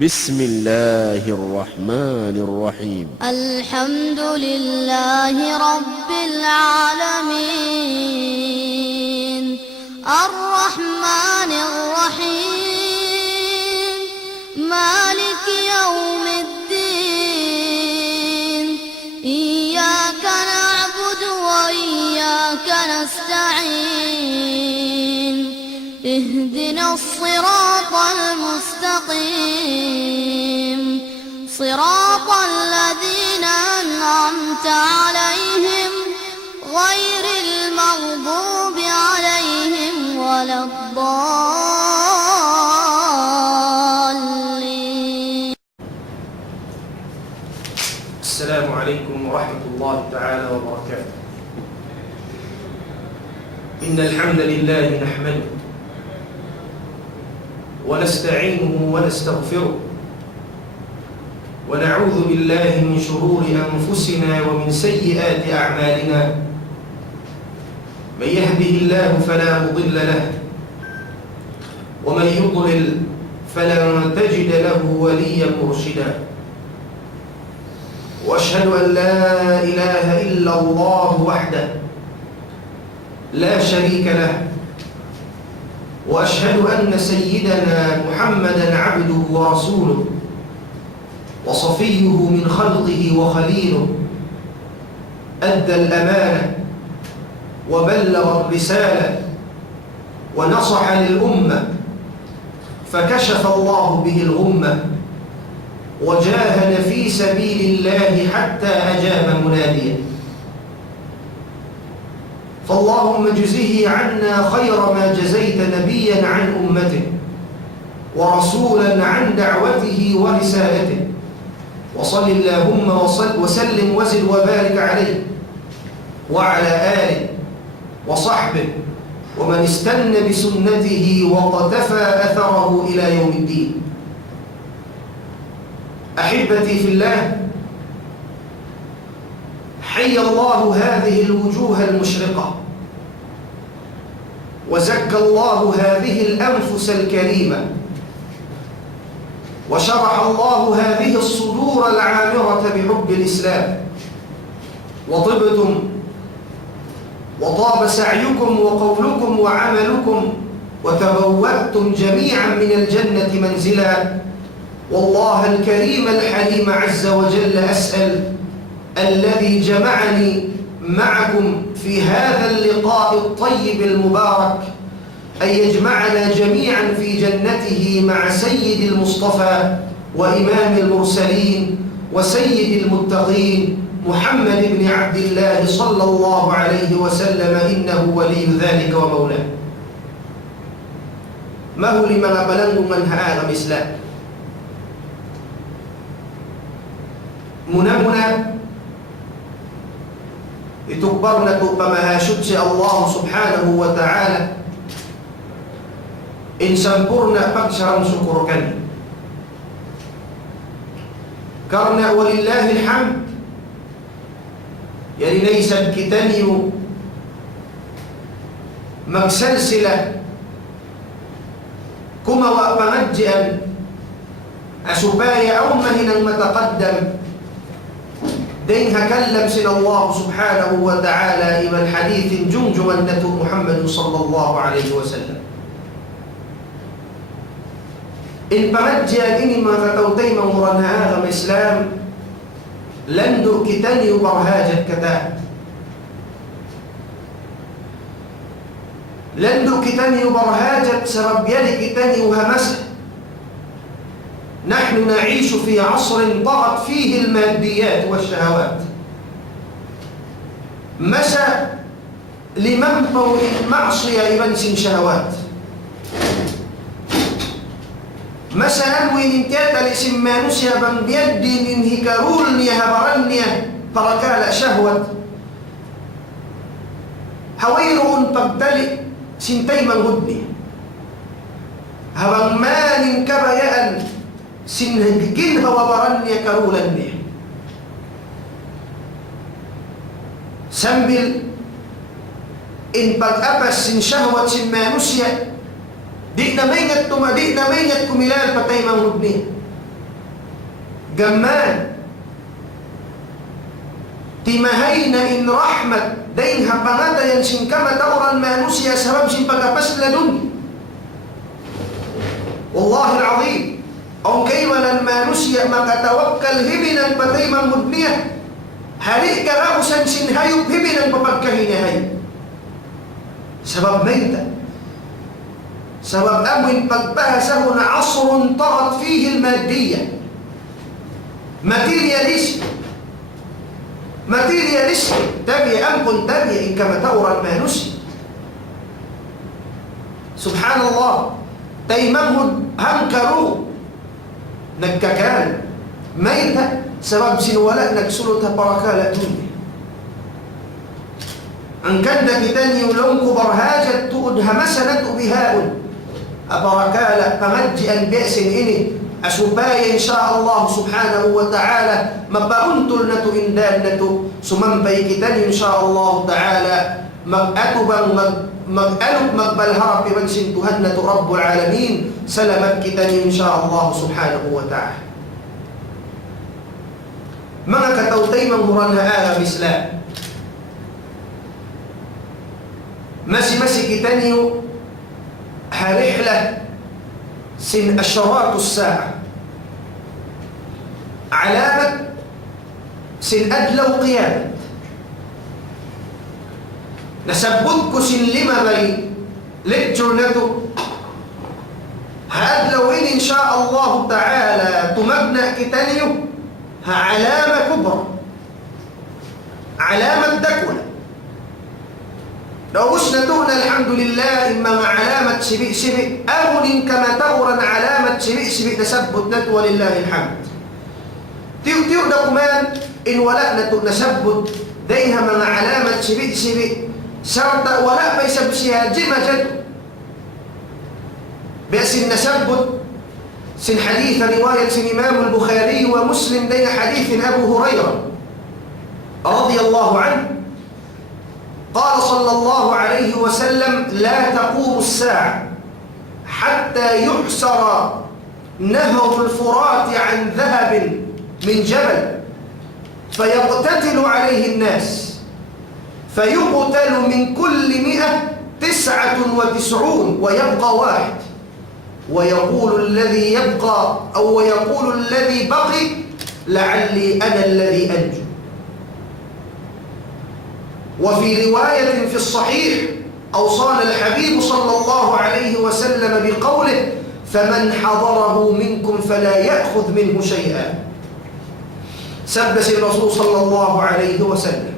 بسم الله الرحمن الرحيم. الحمد لله رب العالمين الرحمن الرحيم مالك يوم الدين إياك نعبد وإياك نستعين اهدنا الصراط المستقيم صراط الذين أنعمت عليهم غير المغضوب عليهم ولا الضالين. السلام عليكم ورحمة الله تعالى وبركاته. إن الحمد لله نحمده ونستعينه ونستغفره ونعوذ بالله من شرور أنفسنا ومن سيئات أعمالنا. من يهده الله فلا مضل له ومن يضلل فلن تجد له وليا مرشدا. وأشهد أن لا إله إلا الله وحده لا شريك له، وأشهد أن سيدنا محمدًا عبده ورسوله وصفيه من خلقه وخليله، أدى الأمانة وبلغ الرسالة ونصح للأمة، فكشف الله به الغمة وجاهد في سبيل الله حتى أجاب مناديه. فاللهم اجزه عنا خير ما جزيت نبيا عن أمته ورسولا عن دعوته ورسالته، وصل اللهم وسلم وزد وبارك عليه وعلى آله وصحبه ومن استنى بسنته وقتفى أثره إلى يوم الدين. أحبتي في الله، حي الله هذه الوجوه المشرقة وزكى الله هذه الأنفس الكريمة وشرح الله هذه الصدور العامرة بحب الإسلام، وطبتم وطاب سعيكم وقولكم وعملكم وتبوأتم جميعا من الجنة منزلا. والله الكريم الحليم عز وجل أسأل الذي جمعني معكم في هذا اللقاء الطيب المبارك أن يجمعنا جميعا في جنته مع سيد المصطفى وإمام المرسلين وسيد المتقين محمد بن عبد الله صلى الله عليه وسلم، إنه ولي ذلك ومولاه. ما هو لمن أبلغ من هذا الإسلام منامنا itukbarna tu pamahasud si Allah subhanahu wa ta'ala in sampurna pagsarang syukur kami, karena walillahil hamd yani laysa kita niyo magsalsila kumawa pamadjian asubaya ummahin ang mataqaddam دين هكلم سن الله سبحانه وتعالى إلى الحديث جمجمة محمد صلى الله عليه وسلم. إن بمجي إني ما فتوتي ممرنا هذا الإسلام لندو كتاني برهاجة كتاب لندو كتاني برهاجة سربيالي كتاني وهمسه. نحن نعيش في عصر طغت فيه الماديات والشهوات، مسا لمنطو المعصية يبنسن شهوات، مسا أنوي ننتيات لسم ما نسيا بمبيدي ننهكارولني هبرني تركال شهوة هوير تبتلي سنتي من غدني هبن مال كبيان sinhagigin hawabaran niya karulan niya sambil in pag-apas sin syahwat sin manusya di na may ngat kumilal patay manghud niya Gaman timahayna in rahmat daing hapangata yang singkama tauran manusia sabab sin pagapas ladun. Wallahi al-azim, ang kaiwanan manusia makatawakkal hibinan patay mamudniya hari karausan sin hayop hibinan papagkahinahay sabab mayta sabab amin pagbahasahu na asrun tagat fihi al-madiyya materialistic tabi ampun tabi kama tauran manusia. Subhanallah, taymamud hankaru nagkakan mayta sabab sinwala nagsulot parakala dunya. Ang kanda kita niyulong kubarhajat tuud hamasanat ubihaun aparakala pamadji ang biasin ini asupaya insyaallah subhanahu wa ta'ala mapauntul na to indan na to sumampay kita ni insyaallah ta'ala mag-atubang mag-alok magbalharap ibansin Tuhan na to Rabbul Alamin salamat kita ni insyaallah subhanahu wa ta'ala. Mga katautay manghuran na Islam masi kita niyo harihla sin asyarat as-sa'a alamat sin adlaw qiyamat nasabut ko sin lima may lecture na to haadlaw in insyaallah ta'ala tumagna kita niyo ha alama kubra alamat dakula Naubos na to na alhamdulillah yung mga alamat sibi-sibi ahunin kamatauran alamat sibi-sibi na sabot na to walillahi alhamd. Tiyo-tiyo na kuman inwala na to na sabot dahil mga alamat sibi-sibi sarta wala pa isabsiya jima dyan. Biasin na sabot sin hadith riwayat sin Imam al-Bukhari wa Muslim dahil hadithin Abu Hurairah radiyallahu anhu قال صلى الله عليه وسلم لا تقوم الساعة حتى يحسر نهر الفرات عن ذهب من جبل فيقتتل عليه الناس فيقتل من كل 199 ويبقى واحد ويقول الذي يبقى أو ويقول الذي بقي لعلي أنا الذي أنجو. وفي رواية في الصحيح أوصانا الحبيب صلى الله عليه وسلم بقوله فمن حضره منكم فلا يأخذ منه شيئا. سبس الرسول صلى الله عليه وسلم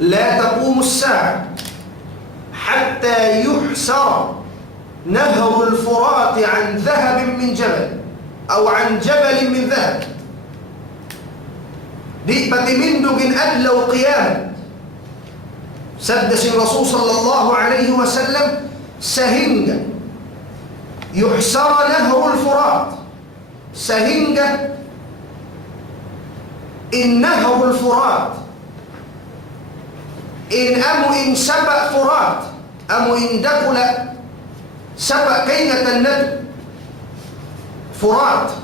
لا تقوم الساعة حتى يحسر نهر الفرات عن ذهب من جبل أو عن جبل من ذهب di patimindugin adlaw qiyamah sabda si Rasul sallallahu alaihi wasallam sehingga yuhsara nahrul furat sehingga in nahrul furat in amu in saba furat amu in dakula saba kainatan nad furat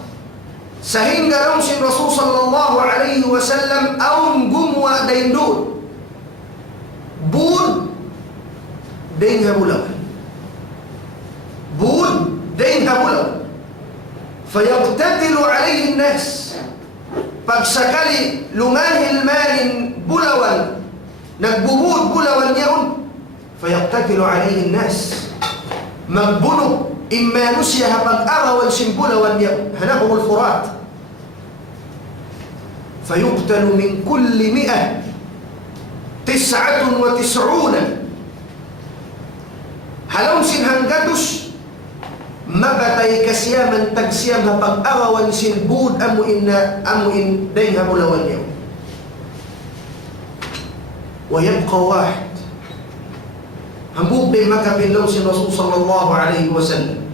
sehingga rasul Rasul sallallahu alaihi wasallam aun gumwa daindun bud dain habulaw bud dain habulaw fayaqtatilu alaihi an-nas pagsakali lumahil malin bulawan nagbubud bulawan yaun fayaqtatilu alaihi an-nas magbunuh imma nusya pag-arawan simbulawan yaun hanahum al-furat فيقتل من كل 199 halong sinhanggados mabatay kasyaman tagsiyam pag-arawan sinbud amuin daing hamulawan yaw wa yabqa wahid hambuk din makapinlaw si Rasul sallallahu alaihi wasallam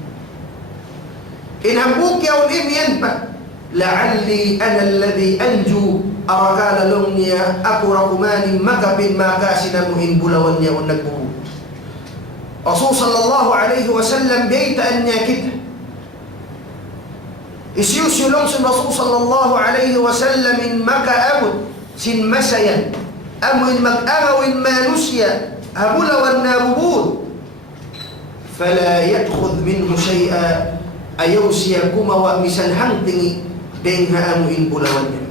in hambuk yaw imiyan pa la'alli ana alladhi anju arakala long niya ako rakumani makapin makasinamuhin bulawan niya o nagbuhu. Rasul sallallahu alaihi wasallam biyaitaan niya kita Isyusyo long sin Rasul sallallahu alaihi wasallam in makaabot sin masayan amuin mag-agawin manusya habulawan nabubud fala ya'khudh minhu shay'a ayaw siya gumawa misanhang tingi deng haamuin bulawan niya.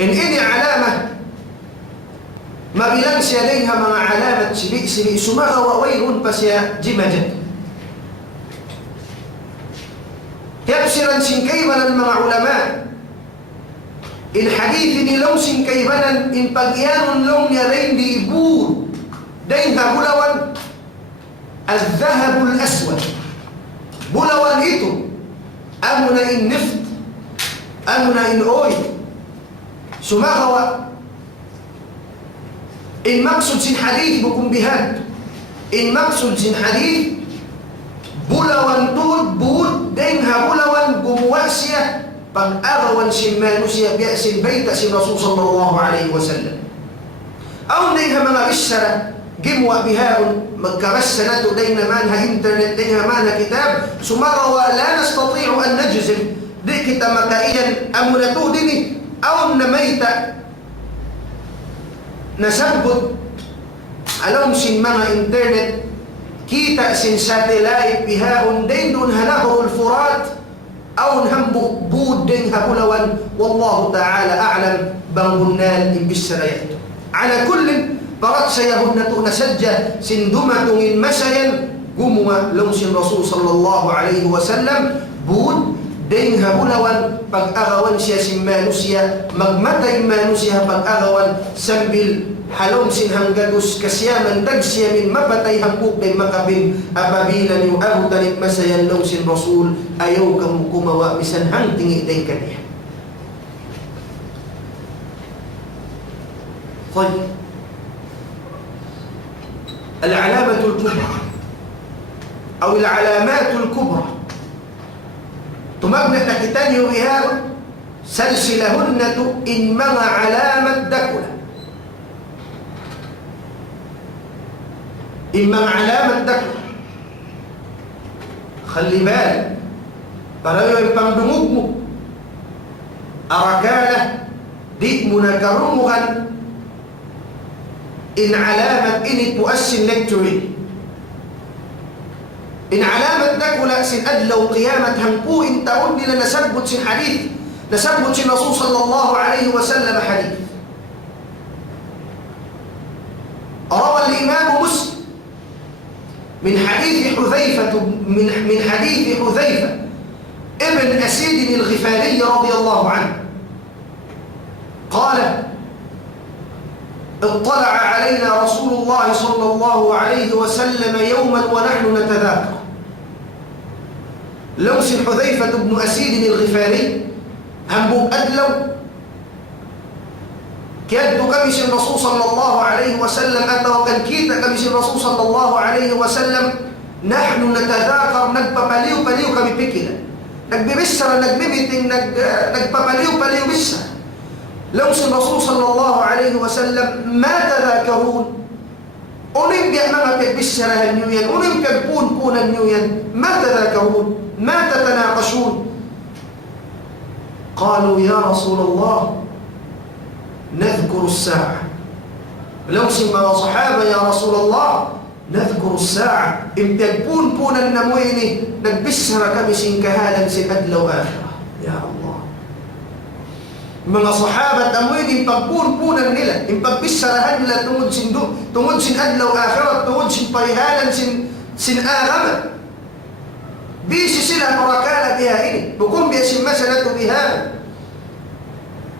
In ini alama mabilang siya deng ha mga alamat sibi sumagawa wayrun pa siya jimajat. Yapsiran singkaybanan mga ulama in hadithi nilaw singkaybanan in pagyanon long niya rin di ibud dahil bulawan al-dhahabul aswad bulawan ito amo na in nift amo na in oil sumakawa in maksud sin hadith bukumbihan in maksud sin hadith bulawan tuod buod dahil bulawan gumawa siya pag-arawan sin manusia biya sin bayta sin Rasul sallallahu alaihi wasallam aw dahil mga bisara gimwa bihaon magkabasa na to dahil naman ha internet dahil naman ha kitab sumarawa la nastati'u an najzim di kita makaiyan amo na to din aw na mayta nasabot alam sin mga internet kita sin satellite bihaon din dun hanahul furat aw hambu budeng habulawan wallahu ta'ala a'lam bangunan imbisarayat ala kullin parat sayahun na to nasadya sindumatungin masayan gumawa long sin Rasul sallallahu alaihi wasallam bud deng habulawan pag-agawan siya sin manusia magmatay manusia pag-agawan sambil halom sin hanggagus kasyaman dagsiya min mapatay hambuk day makabin apabilan yung ahutanit masayan long sin Rasul ayaw kang kumawa misan hang tingi day kaniya. طيب العلامة الكبرى أو العلامات الكبرى تمبنى نكتاني بها سلسلهن إن مع علامة دكولة إن مع علامة دكولة خلي بالك برايو يبندموكمو أركالة ديك منكرمها إن علامة إني تؤسن لكتوري إن علامة دكولة سن أدلو قيامة هنقو إن تقولي لنسبت سن حديث نسبت سن رسول صلى الله عليه وسلم حديث روى الإمام مسلم من حديث حذيفة من حديث حذيفة ابن أسيد الغفاري رضي الله عنه قال اطلع علينا رسول الله صلى الله عليه وسلم يوما ونحن نتذاكر لوس حذيفة بن أسيد الغفاري هم أدلو كاد كمش الرسول صلى الله عليه وسلم أتى وكان كيتا كمش الرسول صلى الله عليه وسلم نحن نتذاكر نجب بليو كمي بكنا نجب بسر نجب بيتين نجب بليو بسر لوس الرسول صلى الله عليه وسلم ما تذاكرون أنم بأمامك بسر النيوين أنم كبون النيوين ما تذاكرون ما تتناقشون قالوا يا رسول الله نذكر الساعة لوس ما صحابة يا رسول الله نذكر الساعة امتكبون النموين نكبسر كمسين كهالا سنأدلو آخرة يا الله mga sahabat amoy din pagpunpunan nila in pagbisarahan nila tungod sin adlaw akhirat tungod sin parihalan sin agama bisi sila parakala biha ini bukum biya sin masalatu biha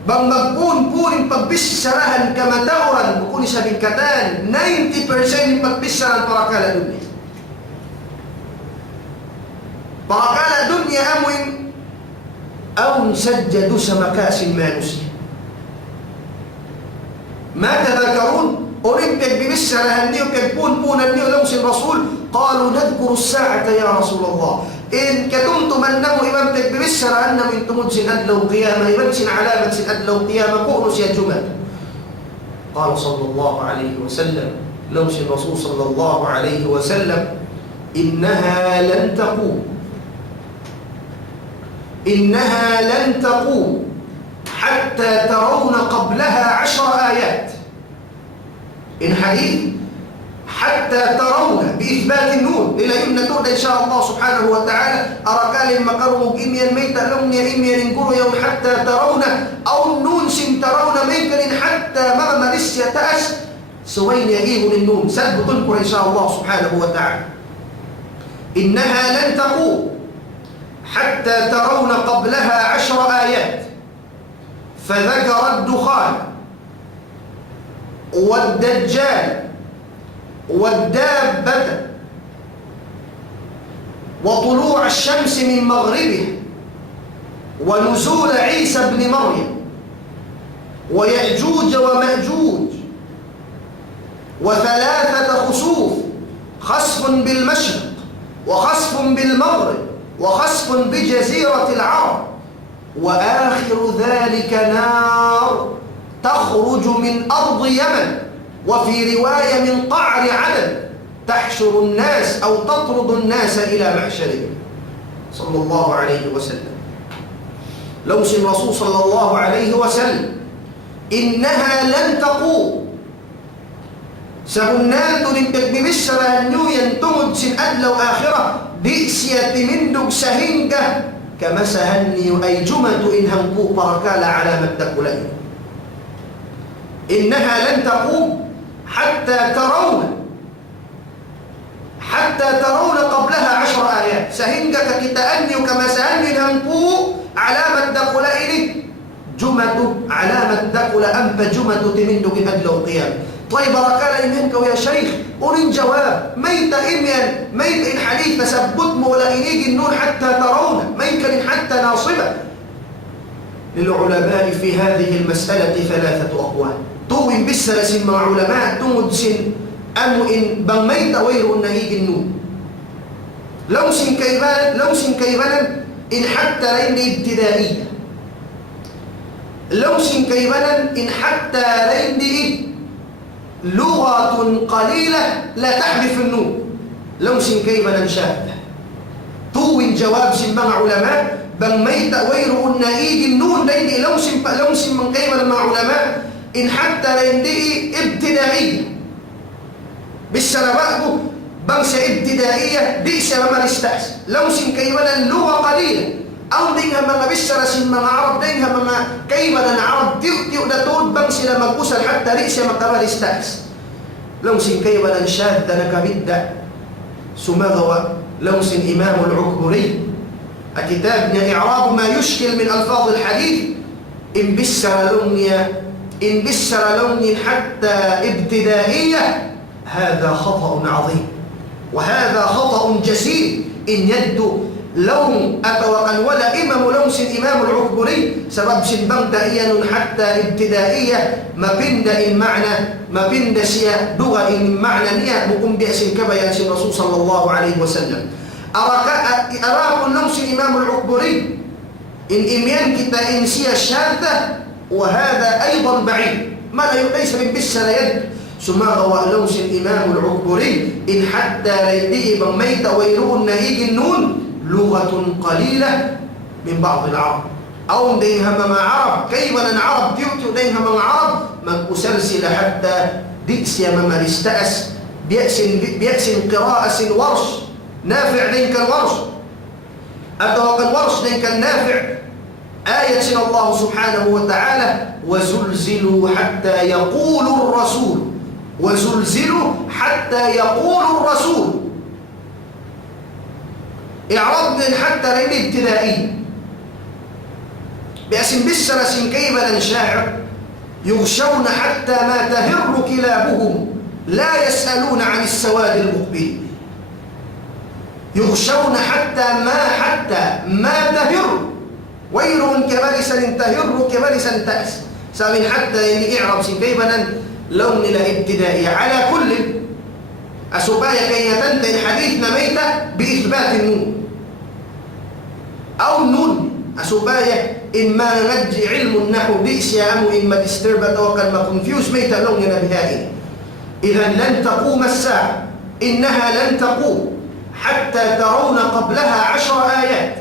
bang magpunpunin pagbisarahan kamatauran bukuni sa bingkatan 90% pagbisarahan parakala dunya parakala dunya amoy أو سجدوا سمكاس المانوس ما تذكرون أولمبيك بمسر هنيو كيبون النيو لوس الرسول قالوا نذكر الساعة يا رسول الله إن كتمتم أنه إمامتك بمسر أنه إن تمدسن أدلو قيامة إمامسن علامة سن أدلو قيامة قؤنس يا جمال قال صلى الله عليه وسلم لوس الرسول صلى الله عليه وسلم إنها لن تقوم إنها لن تقوم حتى ترون قبلها 10 آيات. إن حديث حتى ترون بإثبات النون إلى يمنى تود إن شاء الله سبحانه وتعالى أركال مقرم إميا ميتا لون إميا نقول يوم حتى ترون أو النون سن ترون ميتا حتى ما مرس يتأس سوين يجيب النون سألبطنكم إن شاء الله سبحانه وتعالى. إنها لن تقوم حتى ترون قبلها 10 آيات. فذكر الدخان والدجال والدابة وطلوع الشمس من مغربها ونزول عيسى ابن مريم ويأجوج ومأجوج وثلاثة خسوف، خسف بالمشرق وخسف بالمغرب وخسف بجزيرة العرب، وآخر ذلك نار تخرج من أرض يمن، وفي رواية من قعر عدن، تحشر الناس أو تطرد الناس إلى محشرهم صلى الله عليه وسلم. لوس الرسول صلى الله عليه وسلم إنها لن تقوم سهنان تنتج بمشرة النويا تمد سن أدلو آخرة بئسية مندك سهنجة كما سهني أي جمة إن هنكو بركال على مدكولين. إنها لن تقوم حتى ترون قبلها 10 آيات. سهنجة كتأني وكما سهني هنكو علامة دكولين جمة علامة دكول أنت جمة تمندك أدلو قيام. طيب بركال إنهنك ويا شيخ قولين جواب ميت إميان ميت إن حديث تثبت مولا إنيج النور حتى ترون ميت إن حتى ناصبة. للعلماء في هذه المسألة 3 أقوال. طوين بالسلس مع علماء تمد سن أنو إن بميت وير النهيج النور لو سن كيبانا إن حتى لين ابتدائية لو سن كيبانا إن حتى لين لغة قليلة لا تحذف النون لو سن كيبانا شاهد طوين جواب سن مع علماء بميت وير النهيج النون لين لو سن من كيبانا مع علماء إن حتى لين ابتدائية بالسلامات بمس ابتدائية بئس ما نستحسن لو سن كيبانا اللغة قليلة أو دينها ما بالسلس ما عرب دينها ما كيبانا عرب تيوتي ودتود بمس لما قسل حتى رئيس ما قبل استحسن لو سن كيبانا شاهد نكبدا سمغوا لو سن إمام العكبري كتابنا إعراب ما يشكل من ألفاظ الحديث إن بسر لون حتى ابتدائية هذا خطأ عظيم وهذا خطأ جسيم. إن يد لون أتوقن ولا إمام لوس إمام العكبري سبب سنبمدئيا حتى ابتدائية ما بند المعنى ما بند سيا لغة المعنى نيا مقوم بأسن كما يأسن رسول صلى الله عليه وسلم. أراك لوس إمام العكبري إن إميان كتا إنسية شاذة وهذا أيضا بعيد ما لا ليس من بسر يد سماغ ولوس الإمام العكبري إن حتى ليدئ بميت ويرو النهيج النون لغة قليلة من بعض العرب أو دينها مع عرب كيبنا عرب تيوتي دينها مع عرب من أسلسل حتى دئس يمما استأس بيأس قراءة ورش نافع دينك الورش أتوقع الورش دينك النافع آية الله سبحانه وتعالى وزلزلوا حتى يقول الرسول وزلزلوا حتى يقول الرسول إعراب حتى لين ابتدائي بأسم بالسلس كيبلا شاعر يغشون حتى ما تهر كلابهم لا يسألون عن السواد المقبل يغشون حتى ما تهر ويل كبلسا تهر كبلسا تأس سامن حتى يعني إعراب سكيبنا لون الابتدائي. على كل أسبايا كي يتنتهي حديثنا ميتة بإثبات النون أو النون أسبايا إن ما نجي علم النحو بئس يا أمو إن ما تستربت وقد ما كونفيوز ميتة لوننا بهذه. إذا لن تقوم الساعة إنها لن تقوم حتى ترون قبلها 10 آيات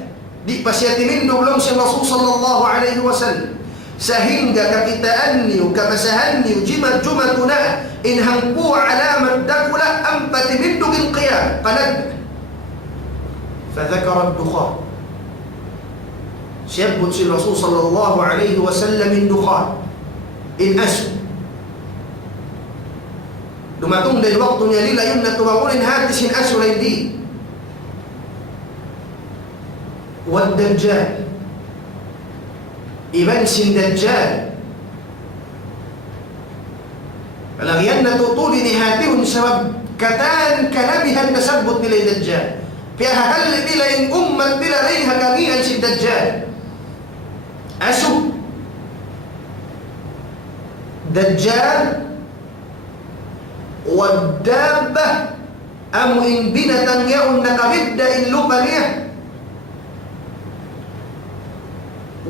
ipasiatimin doblong si Rasul sallallahu alaihi wasallam sehingga kakitaan niyo kamasahan niyo jimat jumatuna in hangpu alamat dakula ampatimin dugil qiyam panag فذكر الدخان سيبت سي الرسول صلى الله عليه وسلم الدخان إن أسو لما تمضي الوقت يليل يمنى تبغون هاتس إن أسو ليدي والدجال إبن سن دجال فلغيان طول نهاتهم سبب كتان كنبها النسبت إلى الدجال فيها هل بلا إن أمة بلا ليها جميعا سي الدجال أسو دجال والدابة أم إن بنة يؤنك بدأ اللبنية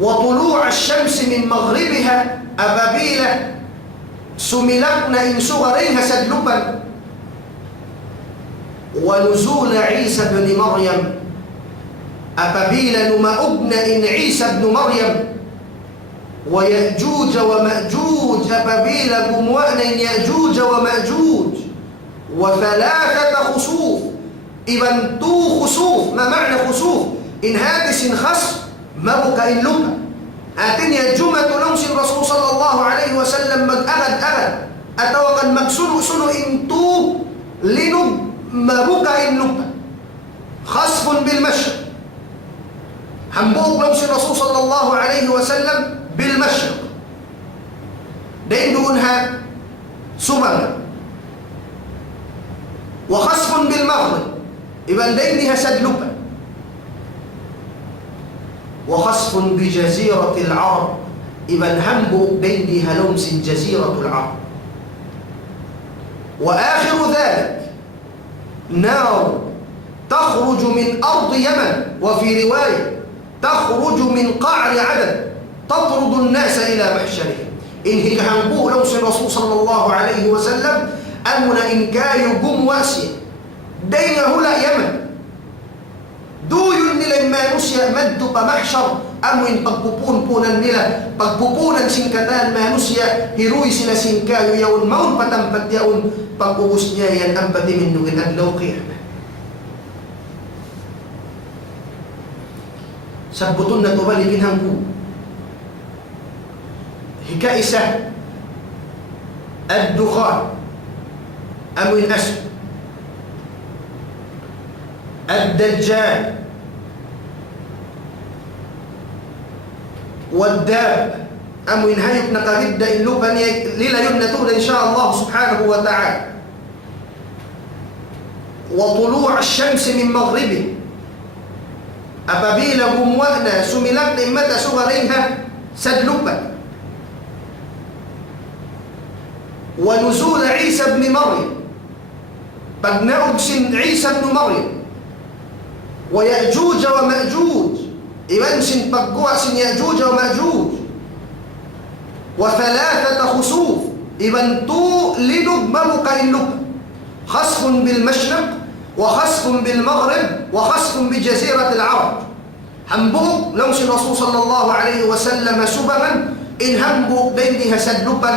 وطلوع الشمس من مغربها أبابيلة سملتنا إن صغريها سدلبا ونزول عيسى بن مريم أبابيل نما أبنى إن عيسى بن مريم ويأجوج ومأجوج أبابيل بموأن يأجوج ومأجوج وثلاثة خسوف إذن تو خسوف ما معنى خسوف إن هاتس خصف ما بك إن لبا أتني الجمعة نمسي الرسول صلى الله عليه وسلم أغد أتوقع المكسور سنو إن تو لنب ما بك إن لبا خصف بالمشرق حنبوك نمسي الرسول صلى الله عليه وسلم بالمشرق دين دونها سمنا وخصف بالمغرب إذن دينها سدلبا وخصف بجزيرة العرب إذن همبو بينها لمس جزيرة العرب وآخر ذلك نار تخرج من أرض يمن وفي رواية تخرج من قعر عدن تطرد الناس إلى محشرهم إن هيك همبو لمس الرسول صلى الله عليه وسلم أمنا إن كايو قم واسيا دينه لا يمن دويون nila manusia maddu pa mahsyar amuin pagpupun-punan nila pagpupunan singkatan manusia hirui sila singkayo yaun maun patampat yaun pag-ubus niya yan ang patiminugin adlaw qiyamah sabutun na tubalikin hangku hikaisa ad-dukhan amuin asb الدجال والداب أم ينهيك نقابد اللبن للا يمنتون إن شاء الله سبحانه وتعالى وطلوع الشمس من مغربه أبابيل بموأنا سملت إمتى صغرينها سدلبا ونزول عيسى بن مريم بناء عيسى بن مريم ويأجوج ومأجوج إذن سن بقوة سن يأجوج ومأجوج وثلاثة خسوف إذن تو لنب مبقى اللب خسف بالمشرق وخسف بالمغرب وخسف بجزيرة العرب همبوك لمس الرسول صلى الله عليه وسلم سببا إن همبوك بينها سدلبا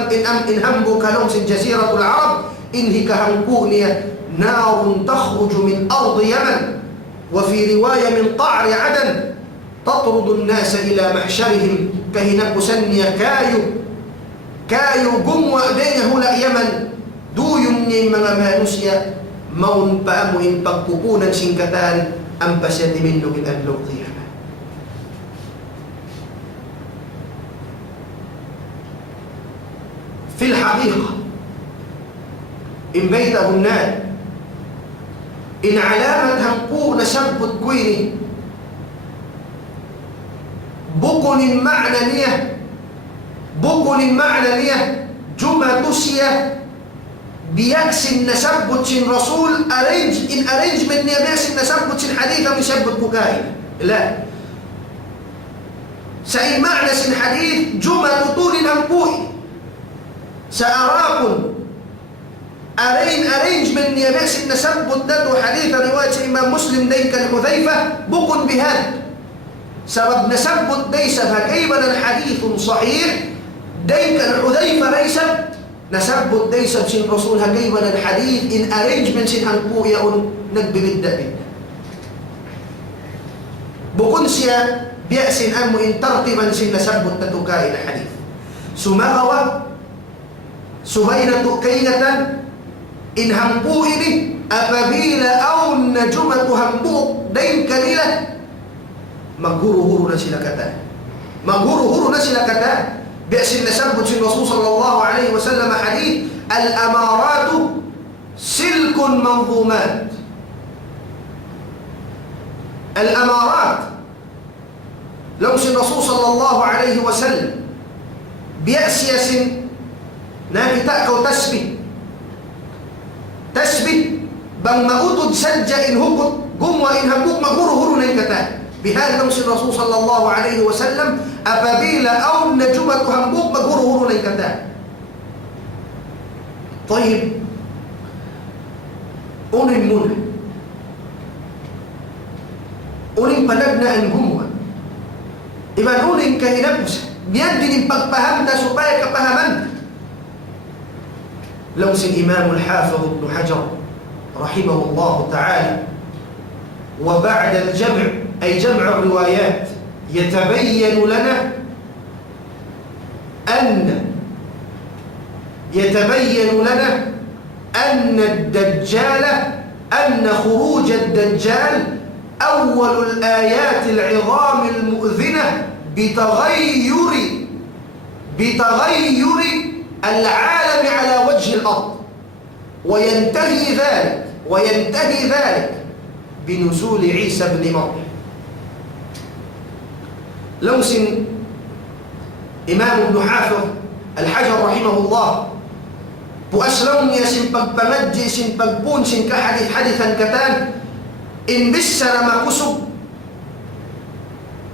إن همبوك لمس جزيرة العرب إن هك همبونية نار تخرج من أرض يمن وفي رواية من قعر عدن تطرد الناس إلى محشرهم كهنك سنيا كايو قم وأدينه لا يمن دو يمني من ما نسيا مون بأمو إن بقبونا سنكتان أم بسد منه من أهل القيامة في الحقيقة إن بيته النار إن علامة هنقو نسبت كويني بكون المعنى نية جمع تسية بيكس النسبت سن رسول أرينج من بيكس النسبت سن حديثة من سبت بكاين لا سأي معنى سن حديث جمع طول هنقوي سأراكم أرينج من يبيس النسبت ندو حديث رواية إمام مسلم ديك الحذيفة بكن بهذا سبب نسبت ليس هكيبا حديث صحيح ديك الحذيفة ليس نسبت ليس سن رسول هكيبا الحديث إن arrangement سن هنقو يأون نقبل الدبي بكون سيا بيأسن أمو إن ترتبا سن نسبت تتكائن الحديث سمغوة سبينة كينة إن هنقو إني أفبيل أو نجمة هنقو دين كليلة مغهور نسلكتا مغهور نسلكتا بأس نسبت في الرسول صلى الله عليه وسلم حديث الأمارات سلك منظومات الأمارات لو سن الرسول صلى الله عليه وسلم بأس يسن ناكي تأكو تسبي بل ما أتد سجى إن هبط قم وإن هبوك مغهور نيكتا بهذا نمس الرسول صلى الله عليه وسلم أفبيل أو نجمة همبوك مغهور نيكتا طيب أولين منه أولين بلدنا أن هم إذا أولين كهنبس بيدن بفهمت سبايك فهمنت لوس الإمام الحافظ ابن حجر رحمه الله تعالى وبعد الجمع أي جمع الروايات يتبين لنا أن الدجال أن خروج الدجال أول الآيات العظام المؤذنة بتغير العالم على وجه الأرض وينتهي ذلك بنزول عيسى بن مريم لوس إمام ابن حافظ الحجر رحمه الله بأسلم يسن بمجي سن بقبون سن حديثا كتان إن بسر ما كسب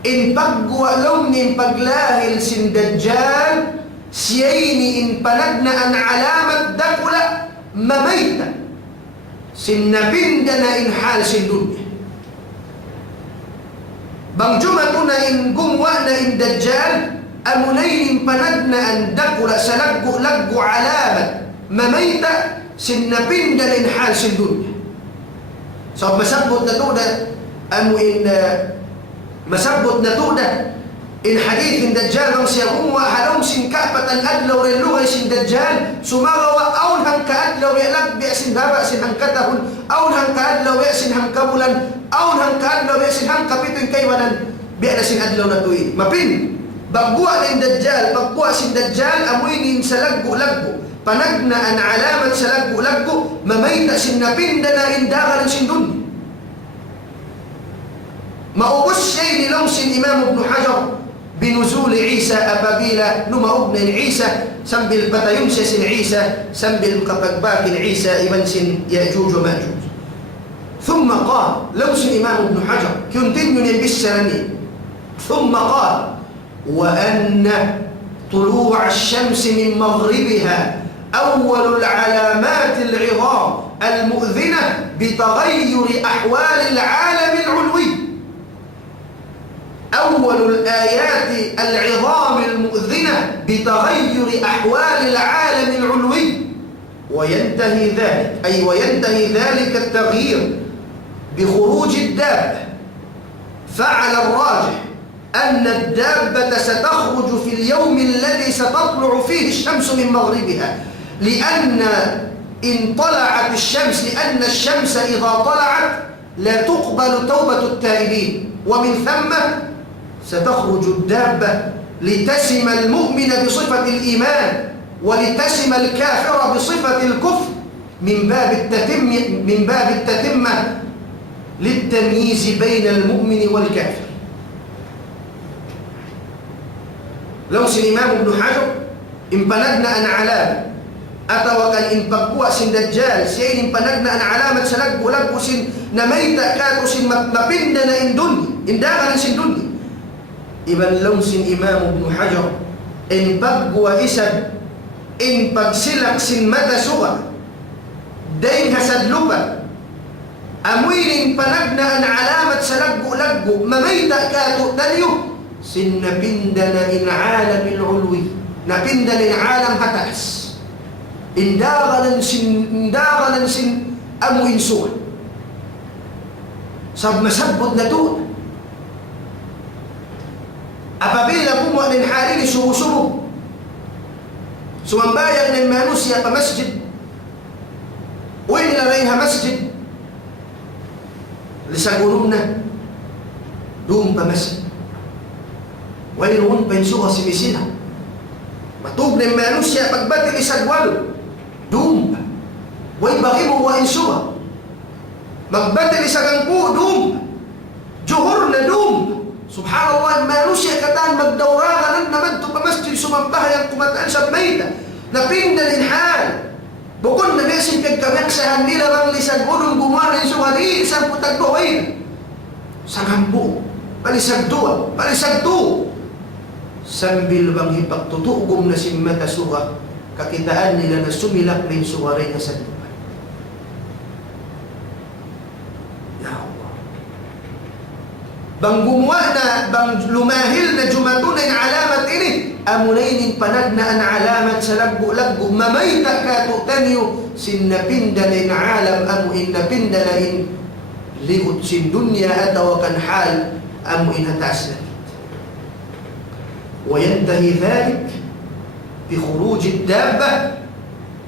إن بقوا لون إن بقلاهل سن دجال سيين إن بلدنا أن علامة دقلة مميتة سن بندنا إن حال سن دنيا بنجمتنا إن قموأنا إن دجال أمنين بندنا أن دقلة سلقوا لقوا علامة مميتة سن بندنا إن حال سن دنيا صاب مسبت نتودة أنو إن مسبت نتودة إن حديث الدجال رمس يقوم وأحدهم سن كأبة أدلو اللغة سن دجال سماغوا أولهم كأدلو يألق بأسن هابا سن هنكتهن أولهم كأدلو بأسن هنكبلا أولهم كأدلو بأسن هنكبتن كيوانا بأسن أدلو نتوين ما بين بقوا الدجال بقوا سن دجال أموين سلقوا لقوا فنجنا أن علامة سلقوا لقوا مميت سن بندنا إن داغل سن دن ما أبس شيء لمس الإمام ابن حجر بنزول عيسى أبابيل نما ابن عيسى سنب البتيمسس عيسى سنب القبقباك عيسى ابن سن يأجوج ومأجوج ثم قال لوس الإمام ابن حجر كنتن بالسرني ثم قال وأن طلوع الشمس من مغربها أول العلامات العظام المؤذنة بتغير أحوال العالم العلوي أول الآيات العظام المؤذنة بتغير أحوال العالم العلوي وينتهي ذلك التغيير بخروج الدابة فعلى الراجح أن الدابة ستخرج في اليوم الذي ستطلع فيه الشمس من مغربها لأن الشمس إذا طلعت لا تقبل توبة التائبين ومن ثم ستخرج الدابة لتسم المؤمن بصفة الإيمان ولتسم الكافر بصفة الكفر من باب التتمة للتمييز بين المؤمن والكافر لوس الإمام ابن حجر إن بلغنا أن علامة أتوكل إن بقوا سن دجال سين إن بلغنا أن علامة سلق ولق سن نميت كاتو سن مبندنا إن دني إن داغنا سن دني إبن لوس الإمام ابن حجر إن بقوا إسد إن بقسلق سن مدى سوى دين هسد لبا amuinin panagna ang alamat sa laggo-laggo, mamayta kato talyo, sin napinda na inalam ilulwi, napinda na inalam hatas, indagalan sin amuin suwan. Sab masabot na doon. Apabila kumuha ng hari ni sumusubog, sumambayang ng manusia pa masjid, uwi nila rin ha masjid, lisagunom na, doon pa masjid. Uwi roon pa yung suha si Misina. Matug ng manusia, pagbati isagwalo, doon pa. Uwi baki mo uwi yung suha. Magbati isagangpo, doon pa. Juhur na doon pa. Subhanallah, manusia katan magdawragan naman ito pa masjid sumampahayang kumataan sa mayta. Napindalin hal. Bukod na mesin pagkameksahan nila bang lisag unong gumawa ng suwari, isang putag baway. Sagambo, palisag dua, palisag du. Sambil bang hipagtutugom na si matasuha, kakitaan nila na sumilak na yung suwari na sa lupa. Ya Allah. Bang gumawa na, bang lumahil na jumatunay na alamat ini, amunainin panagna ang alamat sa lagbo-lagbo, mamayta kato tanyo, sin napinda na in alam, amuin napinda na in liot sin dunya at awakan hal, amuin hatas na. وينتهي ذلك بخروج الدابة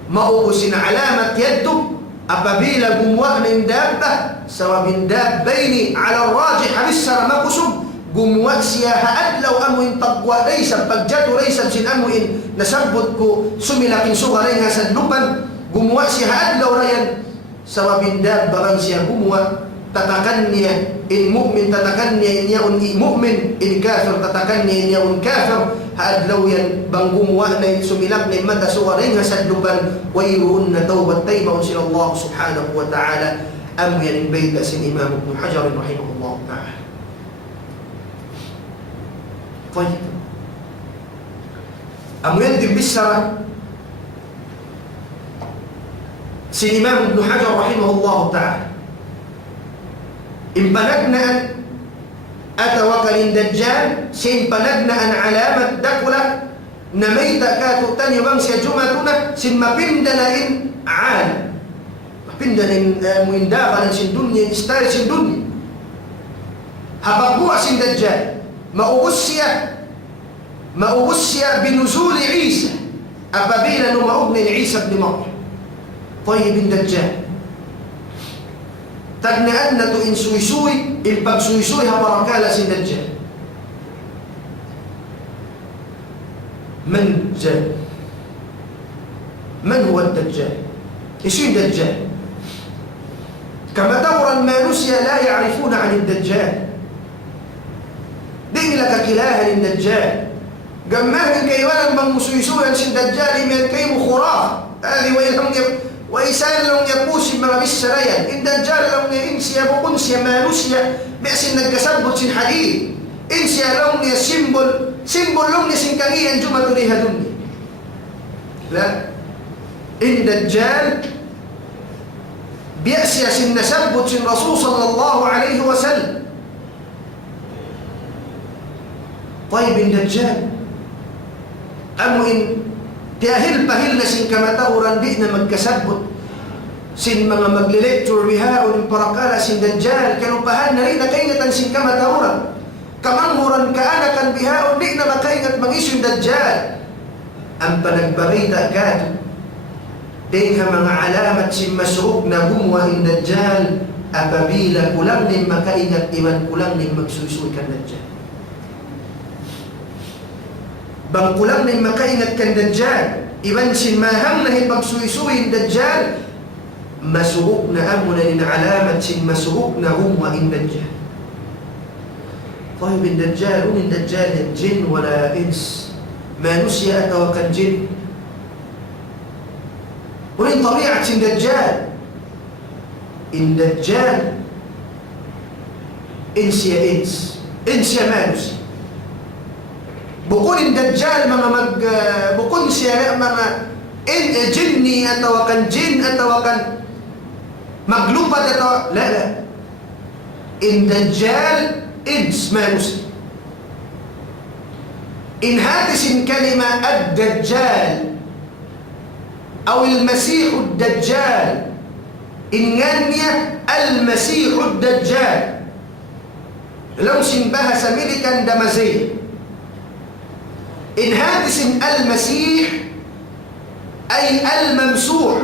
maubusin alamat yaddo apabila gumawa ng dabba sawabin dabbaini ala rajih habissara makusub gumawa siya haadlaw amuin pagwa laysa pagjato laysa sin amuin nasabot ko sumilakin sugaray nga sa lupan gumawa siya haadlaw rayan sawabin dabba siya gumawa tatakan niya in mu'min tatakan niya in yaun mu'min in kafir tatakan niya in yaun kafir haadlaw yan bang gumawa na sumilak na mata suwarin nga sa lupan wayroon na tawbat taybaon sila Allah subhanahu wa ta'ala am yan in bayda sin Imam Ibn Hajar rahimahullah ta'ala. طيب am yan din bisara sin Imam Ibn Hajar rahimahullah ta'ala impanagna atawakalin dajjal sin panagna an alamat dakula na may takatutan yung siya jumatuna sin mapindalain aan mapindalain muindakalan sin dunya istari sin dunya habagua sin dajjal maubos siya binuzuli Isa apabila numaog ni Isa ibn Maryam tayyibin dajjal tagnaan na to in suy-suy, il pag-suy-suy haparakala si Dajjal. Man Dajjal? Man huwa Dajjal? Isu yung Dajjal? Kamatawran manusya la ya'rifuna an Dajjal. Di nila kakilahan yung Dajjal. Gamahin kayo walang bang musuy-suyan si Dajjal, iman kayo mukhuraf. Ali wa ilham وإسان لهم يبوسي ما بالسرايا إن دجال لهم إنسيا بقنسيا مانوسيا بأسن نجسبت سن حديد إنسيا لهم سيمبل لهم سنكانيا جمع لها دنيا لا إن دجال بيأسيا سن نسبت سن رسول صلى الله عليه وسلم طيب إن دجال أمو إن tiahil pahil na sin kamatauran di na magkasabot sin mga maglilecture bihaon ng parakala sin Dajjal kanupahan na rin nakaingatan sin kamatauran kamanghuran kaanakan bihaon di na makaingat mangisyung Dajjal ang panagbarita agad din ha mga alamat sin masrug na gumawa in Dajjal apabila kulang din makaingat iman kulang din magsusuy kan Dajjal bang kulang na makaingat kan Dajjal iban sin mahang na pagsuy-suyin Dajjal masuhuk na amo na alamat sin masuhuk na humwa in Dajjal طيب الدجال ومن دجال جن ولا إنس ما نسي أتوكا جن ومن طبيعة الدجال إن دجال إنس يا إنس إنس يا ما نسي بقول الدجال بقول سيارة إن جني أتوكا جن أتوكا مقلوب لا إن دجال إنس ما مسلم. إن هاتس كلمة الدجال أو المسيح الدجال، إن غني المسيح الدجال لو سنبها سميلكا دمزيه. إن هاتس المسيح أي الممسوح،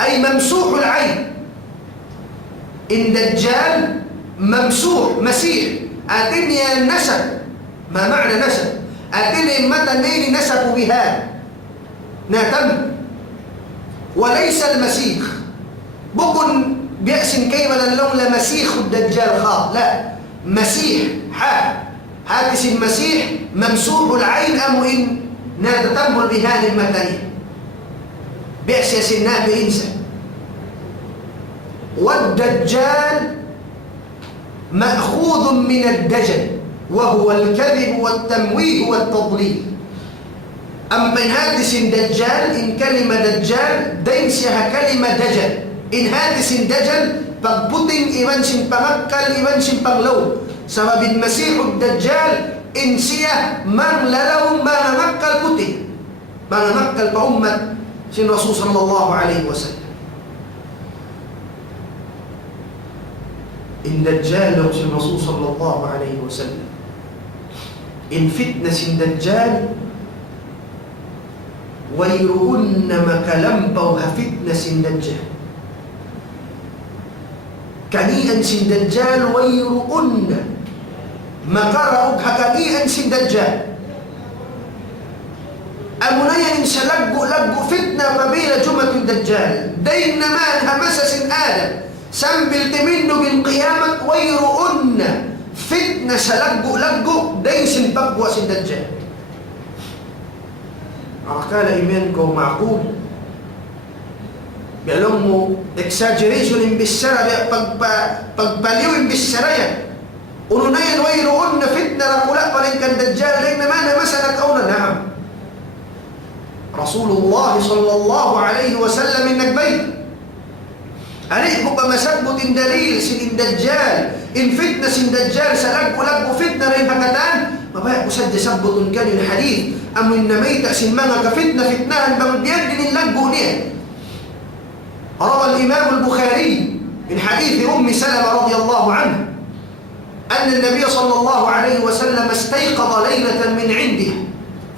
أي ممسوح العين. إن دجال ممسوح مسيح. أتني النسب، ما معنى نسب؟ أتني متى نيني نسب بها نهتم، وليس المسيح بكن بيأس كيما اللون مسيح الدجال خاط، لا مسيح هاتس المسيح ممسوح العين أم إن نهتم بهذه المتنين بيأس يسناه بإنسان. والدجال مأخوذ من الدجل وهو الكذب والتمويه والتضليل. أما إن هاتس دجال، إن كلمة دجال دينسها كلمة دجل. إن هاتس دجل pagputing iman sin pangakal iman sin panglaw. Sabab المسيح الدجال إن سيا من للو ما نمكل putih ما نمكل بأمة sin رسول صلى الله عليه وسلم. إن دجال لو sin رسول صلى الله عليه وسلم إن فتنة sin دجال ويرؤن مكلمبا وهفتنة sin دجال كنيئا sin دجال ويرؤن مكرأك كنيئا sin دجال أمنيا إن لقوا فتنة قبيلة جمة الدجال دين مان همسس آدم سنبلت منه بالقيامة ويرؤن فتنة لقوا دين سن بقوة سن دجال. قال إيمانكم معقول بيعلموا exaggeration بالسرى بقبليو بالسرية وننين ويرؤن فتنة لقوا لا بلين كان دجال لأن ما مسألة أولا. نعم رسول الله صلى الله عليه وسلم إنك بيت عليك بما سبت إن دليل سن دجال إن فتنة سن دجال سلقوا فتنة لين فكتان ما بقى مسد سبت كان الحديث أم إن ميت سن مغا فتنة بمن بيد لقوا ليه. روى الإمام البخاري من حديث أم سلمة رضي الله عنها أن النبي صلى الله عليه وسلم استيقظ ليلة من عنده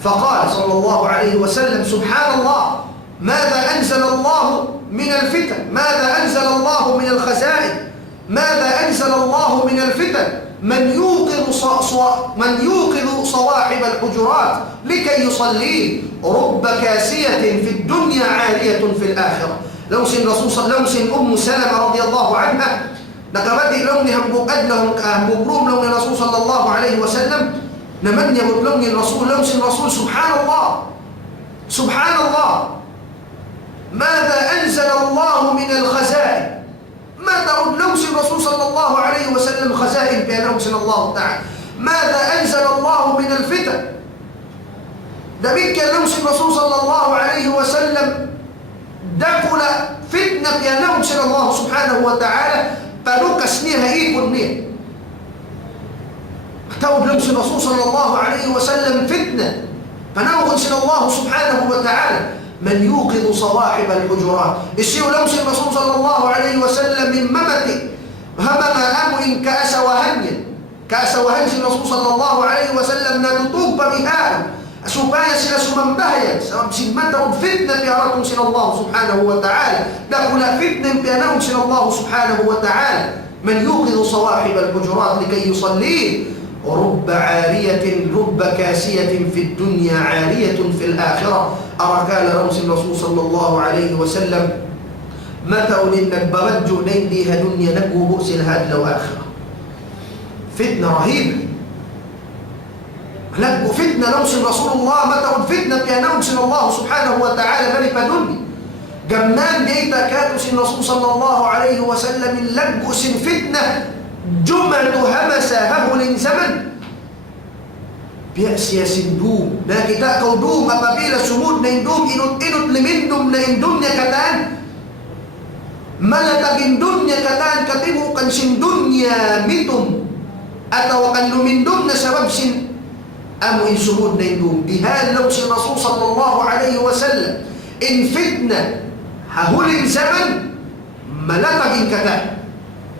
فقال صلى الله عليه وسلم سبحان الله ماذا أنزل الله من الفتن، ماذا أنزل الله من الخزائن، ماذا أنزل الله من الفتن، من يوقظ صواحب الحجرات لكي يصليه رب كاسية في الدنيا عالية في الآخرة. لو سن رسول لو سن أم سلمة رضي الله عنها نقبتي لونهم بقدلهم مبروم لون الرسول صلى الله عليه وسلم نمن يبلغ الرسول لمس الرسول سبحان الله سبحان الله ماذا أنزل الله من الخزائن. ما تعود لمس الرسول صلى الله عليه وسلم خزائن بأن لمس الله تعالى. ماذا أنزل الله من الفتن دمك لمس الرسول صلى الله عليه وسلم دخل فتنة بأن لمس الله سبحانه وتعالى فنكسنيها إيكونية تعود لمس الرسول صلى الله عليه وسلم فتنة فنوغنسل الله سبحانه وتعالى من يوقظ صواحب الحجرات. الشيء لمس الرسول صلى الله عليه وسلم من ممته همما أمر كأس وهنس الرسول صلى الله عليه وسلم نتطوب بهذا supaya sila sumambahayan sabab sinmatawag fitna biaratong sila Allah subhanahu wa ta'ala dakula fitna bianahum sila Allah subhanahu wa ta'ala man yuqidhu sawahib al-hujurat likay yusallih رب عارية رب كاسية في الدنيا عارية في الآخرة. أركال رمس الرسول صلى الله عليه وسلم متى أولئك برجو نيديها دنيا نقو بؤس الهاد لو آخرة. فتنة رهيبة لقوا فتنة رمس رسول الله متى فتنة بأنهم الله سبحانه وتعالى ملك دنيا جمان بيتا كاتوس الرسول صلى الله عليه وسلم لقوا سن فتنة جمعة همسة ههل زمن بيأس يسندوم لكن تأكو دوم أبابيل سمود نيندوم إنت لمندوم نيندوم يكتان malatagin dunya katan katibukan sin dunya mitum atau kan lumindum na sabab sin amu in sumud na indum bihal law si Rasul sallallahu alaihi wasallam in fitna hahulin zaman malatagin katan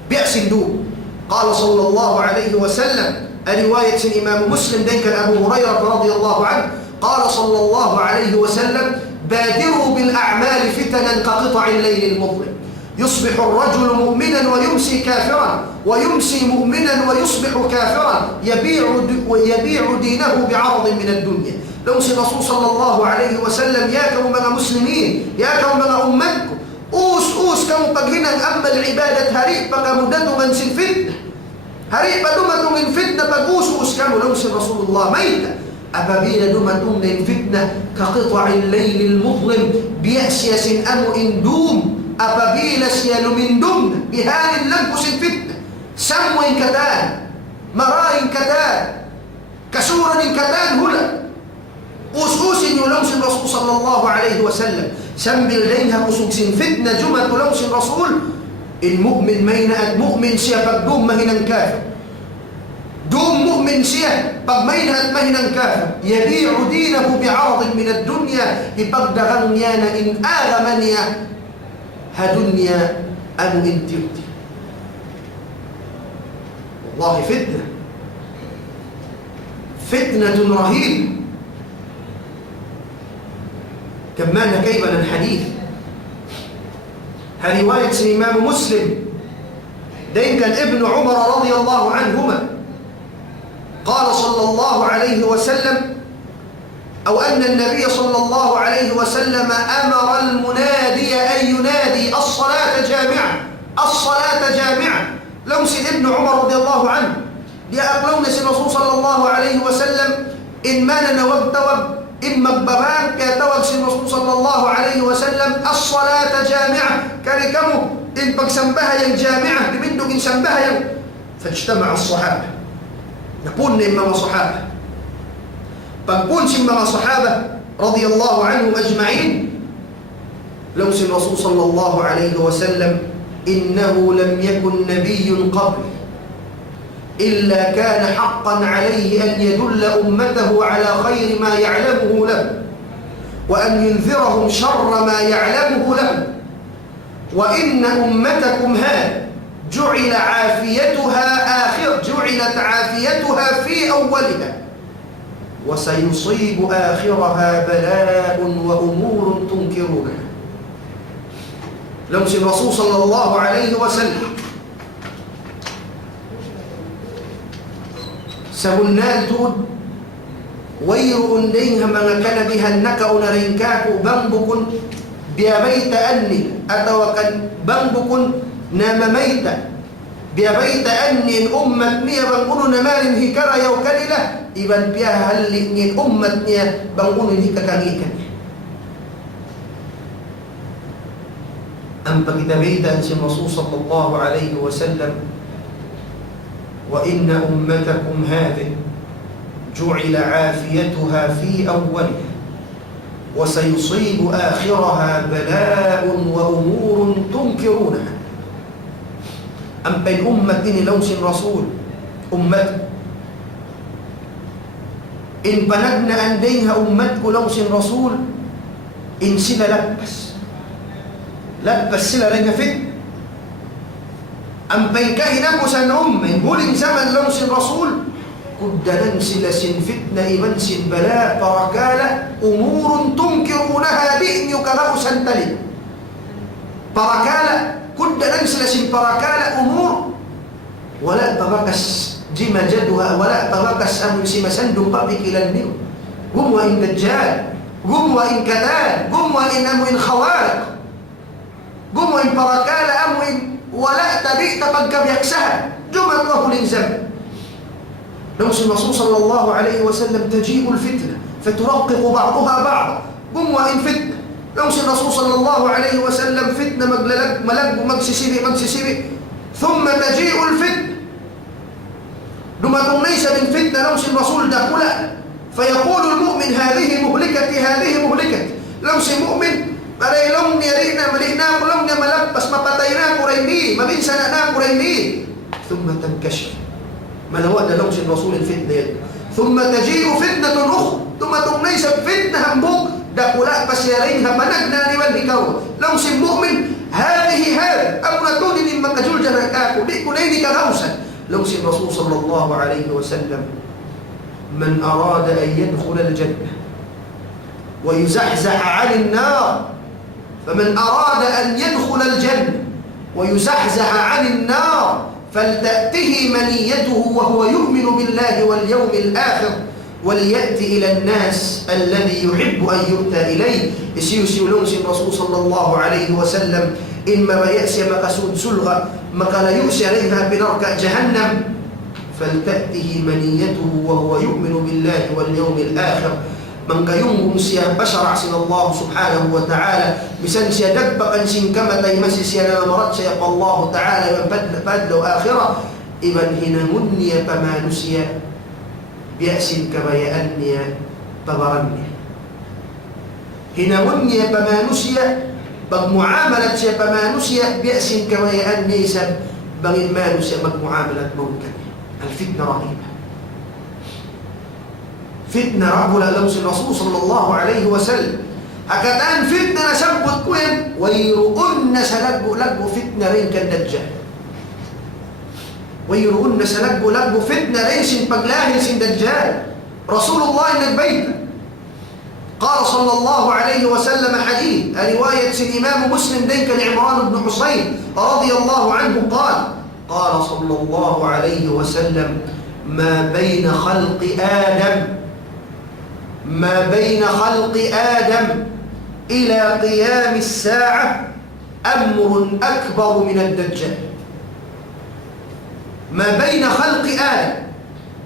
bi'sin dum qala sallallahu alaihi wasallam رواية الإمام مسلم ذكر أبو هريرة رضي الله عنه قال صلى الله عليه وسلم بادروا بالأعمال فتنا كقطع الليل المظلم يصبح الرجل مؤمنا ويمسي كافرا ويمسي مؤمنا ويصبح كافرا يبيع دينه بعرض من الدنيا لو سي الرسول صلى الله عليه وسلم يا كوم مسلمين يا كوم أمتكم أوس كم قجنا أما العبادة هريب بقى مدد من سن فتنة هريب دمت من فتنة بقوس كانوا لو سي رسول الله ميتا أبابيل دمت من فتنة كقطع الليل المظلم بيأسيس أم إندوم أبابيل سيال من دمنا بهان لنكس الفتنة سمو كتان مراء كتان كسورة كتان هلا أسوس يلوس الرسول صلى الله عليه وسلم سنبل لينها أسوس فتنة جمت لوس الرسول المؤمن مينة مؤمن سيا دوم مهنا كافر دوم مؤمن سيا مينة كافر يبيع دينه بعرض من الدنيا يبقى غنيانا إن آغمنيا هدنيا أم انتبتي والله فتنة رهيبة كمان كيف الحديث رواية الإمام مسلم دين كان ابن عمر رضي الله عنهما قال صلى الله عليه وسلم أو أن النبي صلى الله عليه وسلم أمر المنادي أن ينادي الصلاة جامعة لو سيد ابن عمر رضي الله عنه يأقلون سيد الرسول صلى الله عليه وسلم إن ماننا وابتوب إما ببان كاتوب سيد الرسول صلى الله عليه وسلم الصلاة جامعة كاركمه إن بكسنبها الجامعة لمنه إن سنبها فاجتمع الصحابة يقولن إمام الصحابة فنقول سمع الصحابة رضي الله عنهم أجمعين لو سي الرسول صلى الله عليه وسلم إنه لم يكن نبي قبل إلا كان حقا عليه أن يدل أمته على خير ما يعلمه له وأن ينذرهم شر ما يعلمه له وإن أمتكم هذه جعلت عافيتها في أولها وسيصيب آخرها بلاء وأمور تنكرونها لمس الرسول صلى الله عليه وسلم سهلنا تود وير أنديها من كان بها النكا ونرينكاك بنبك بيبيت أني أتوكل بنبك نام ميتا بيبيت أني أمة مية بنقول نمال هكرا يوكل له إبن بيها هل إن أمة مية بنقول هكا كنيكا أم بكتبيت أنسي الرسول صلى الله عليه وسلم وإن أمتكم هذه جعل عافيتها في أولها وسيصيب آخرها بلاء وأمور تنكرونها أم بين أمة لوس الرسول أمته إن بلغنا أن دينها أمتك لوس الرسول إن سلا لبس سلا لنا فتن أم بين كهنا مسان إن بولن زمن لوس الرسول كد ننسل سن فتنة إبن سن بلاء بركالة أمور تنكرونها بإن يكره سنتلي بركالة كد ننسل سن بركالة أمور ولا تبكس جم جدها ولا تبكس أمن سم سندم بابك إلى الميو قم وإن دجال قم وإن كذال قم وإن أمن خوارق قم وإن بركالة أمن ولا تبيء تبقى بيكسها جمع الله لنزم لوس الرسول صلى الله عليه وسلم تجيء الفتنة فترقق بعضها بعضا قم وإن فتنة لوس الرسول صلى الله عليه وسلم فتنة ملق مكسسيبي ثم تجيء الفتنة لما ليس من فتنة لوس الرسول داخلا فيقول المؤمن هذه مهلكتي لوس مؤمن Parelong niya rin na mali na kulong niya malagpas, mapatay na ko rin ni, mabinsan na ko rin ni. ثم تنكشف ملوى لهم شيء الرسول الفتنة ثم تجيء فتنة أخرى ثم تغنيس فتنة همبوك دقلاء بسيارينها منقنا لمن بكو لهم شيء مؤمن هذه أمنا تودي لما كجول جنكاكو ليكوليني كغوسا لهم شيء الرسول صلى الله عليه وسلم من أراد أن يدخل الجنة ويزحزح عن النار فمن أراد أن يدخل الجنة ويزحزح عن النار فلتأته منيته وهو يؤمن بالله واليوم الآخر وليأتي إلى الناس الذي يحب أن يؤتى إليه يسيو لونس الرسول صلى الله عليه وسلم إما ما يأسي مكسود سلغة مكا لا يؤسي عليها بنركع جهنم فلتأته منيته وهو يؤمن بالله واليوم الآخر من كيوم سيا بشر عسل الله سبحانه وتعالى بسن سيا دبقا سن كما تيمسي سيا مرد سيقى الله تعالى بدل آخرة إبن هنا مني فما نسيا بيأس كما يأني ببرني هنا مني فما نسيا بمعاملة سيا فما نسيا بيأس كما يأني سب بغي ما نسيا بمعاملة ممكن الفتنة رهيبة فتنة ربنا لمس الرسول صلى الله عليه وسلم هكذا فتنة نسبت كوين ويرؤن سلقوا لقوا فتنة رين كالدجال ويرؤن سلقوا لقوا فتنة ليس بقلاه سن دجال رسول الله إن البيت قال صلى الله عليه وسلم حديث رواية الإمام مسلم ديك العمران بن حسين رضي الله عنه قال صلى الله عليه وسلم ما بين خلق آدم إلى قيام الساعة أمر أكبر من الدجال ما بين خلق آدم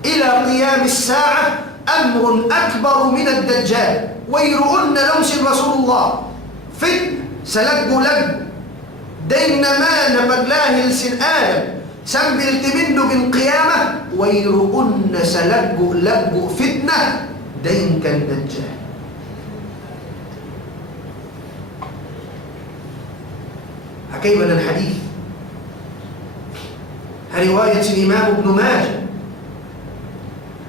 إلى قيام الساعة أمر أكبر من الدجال ويرؤن لمس رسول الله فتن سلقوا لق دين ما نبقلاه لسن آدم سنبلت منه بالقيامة ويرؤن سلقوا لق فتنة دين كان دجال كيف الحديث رواية الإمام ابن ماجه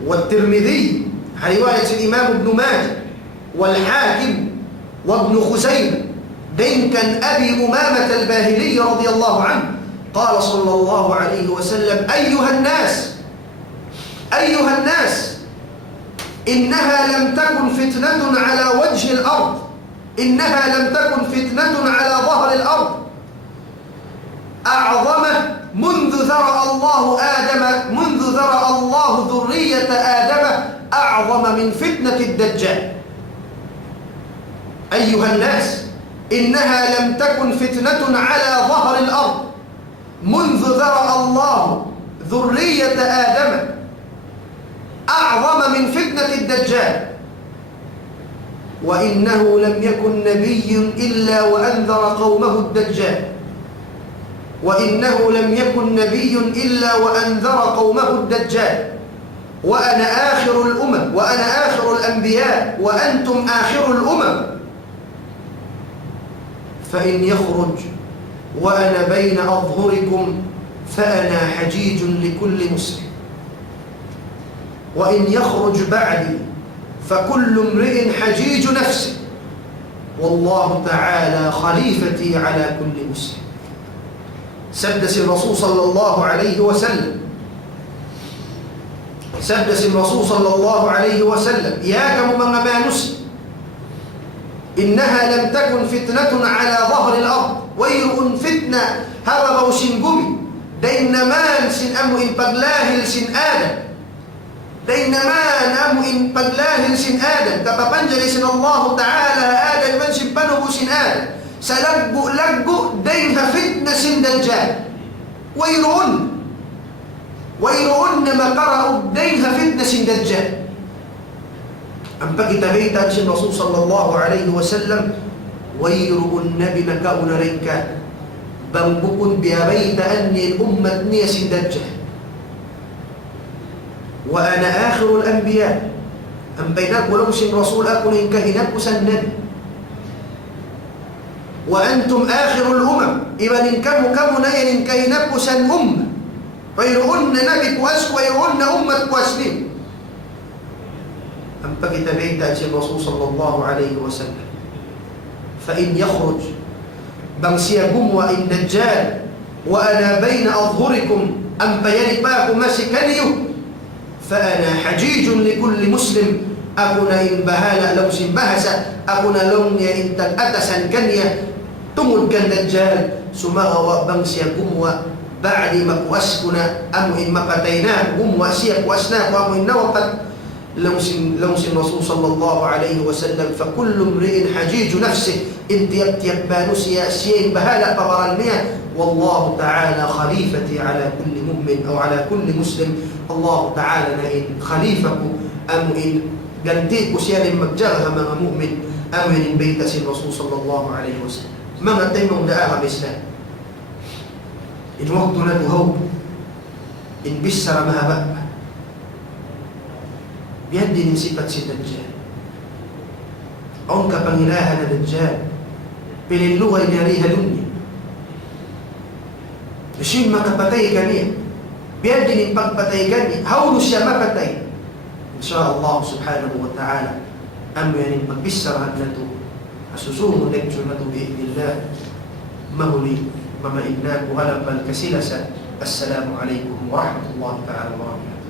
والترمذي رواية الإمام ابن ماجه والحاكم وابن خزيمة دين كان أبي أمامة الباهلي رضي الله عنه قال صلى الله عليه وسلم أيها الناس إنها لم تكن فتنة على وجه الأرض إنها لم تكن فتنة على ظهر الأرض أعظم منذ ذرأ الله ذرية آدم أعظم من فتنة الدجال أيها الناس إنها لم تكن فتنة على ظهر الأرض منذ ذرأ الله ذرية آدم أعظم من فتنة الدجال وإنه لم يكن نبي إلا وأنذر قومه الدجال وإنه لم يكن نبي إلا وأنذر قومه الدجال وأنا آخر الأمم وأنا آخر الأنبياء وأنتم آخر الأمم فإن يخرج وأنا بين أظهركم فأنا حجيج لكل مسلم وإن يخرج بعدي فكل امرئ حجيج نفسه والله تعالى خليفتي على كل مسلم سدس الرسول صلى الله عليه وسلم يا كم من ما نسل إنها لم تكن فتنة على ظهر الأرض ويرؤ فتنة هذا موسن قمي دينما سن أمو إن بغلاه سن آدم دينما أمو إن بغلاه سن آدم تبقنجل سن الله تعالى آدم من سبنه سن آدم سلقوا دينها فتنة سن دجال ويرؤن ما قرأوا دينها فتنة سن دجال أم بقي تبيتا سن رسول صلى الله عليه وسلم ويرؤن بنكاون رنكا بنبكن بأبيت أني الأمة نيس دجال وأنا آخر الأنبياء أم بينك ولو سن رسول أكون إن كهنك سنن وأنتم آخر الأمم إذا ننكم نين كي نبسا فيرؤن نبي كواس ويرؤن أمة كواسلين أم بقيت بيت الرسول صلى الله عليه وسلم فإن يخرج بمسيكم وإن دجال وأنا بين أظهركم أم بينباكم مسكني فأنا حجيج لكل مسلم أكون إن بهالا لو سنبهس أكون لون إن تأتسا كنيا تمد كان دجال سماغ وبمسيكم بعد ما كواسكنا أم إن مقتيناكم وأسيك وأسناك وأم إن وقت لمس الرسول صلى الله عليه وسلم فكل امرئ حجيج نفسه انت يبانو سياسيين بهالا قبر المياه والله تعالى خليفتي على كل مؤمن أو على كل مسلم الله تعالى إن خليفك أم إن قلتيك سيان مجرها من مؤمن أم إن بيت الرسول صلى الله عليه وسلم ما تيمم دعاها بإسلام إن وقتنا تهوب إن بسر ما بقى بيدي من صفة الدجال عنك بنلاها الدجال باللغة يريها دنيا بشين ما كبتي جميع بيدي من بقبتي جميع هول شامبتي إن شاء الله سبحانه وتعالى أم يعني بسر هدنته أسسوه نجمته بإذن الله مهلي مما إناك وهلب الكسلسة السلام عليكم ورحمة الله تعالى وبركاته